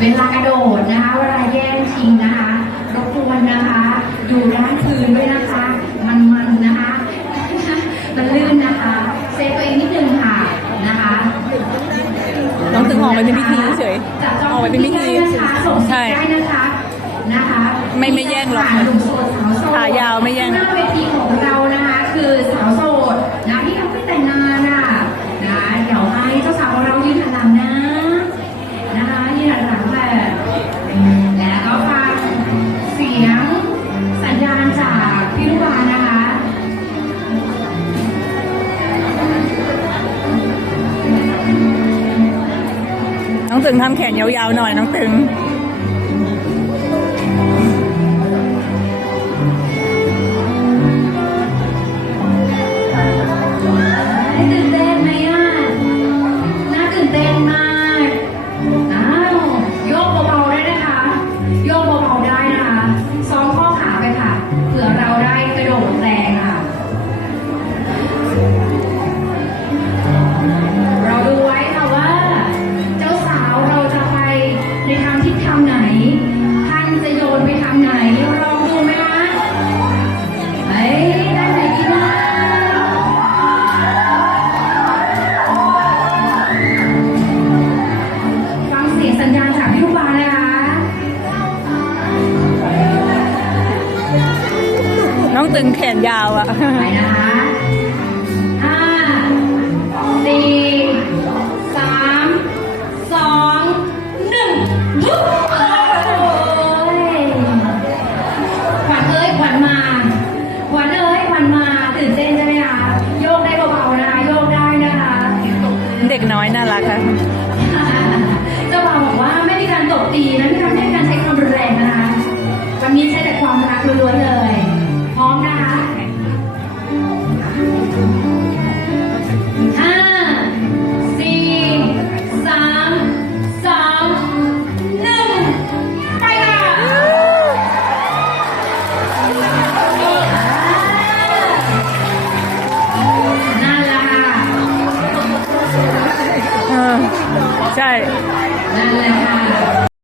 เวลากระโดดนะคะ เวลาแย่งชิงนะคะ รบกวนนะคะ อยู่ด้านพื้นด้วยนะคะ มันๆนะคะ มันลื่นนะคะ เซฟตัวเองนิดนึงค่ะนะคะน้องตึงออกไปเป็นพิธีเฉยจับจองออกไปเป็นพิธีได้นะคะส่งสิทใช่ธิ์ได้นะคะ นะคะ ไม่ไม่แย่งหรอกหนุ่มโสดสาวโสดขายาวไม่แย่งหน้าเวที ตึงทำแขนยาวๆหน่อยน้องตึง น้องตึงแขนยาวอะไปนะคะห้าสี่สามสองหนึ่งฮึบโอ้ยขวัญเอ้ยขวัญมาขวัญเอ้ยขวัญมาตื่นเต้นใช่ไหมคะโยกได้เบาๆนะคะโยกได้นะคะ เด็กน้อยน่ารักค่ะ เจ้าบ่าวบอกว่าไม่มีการตบตีนะ ใช่นั่นแหละค่ะ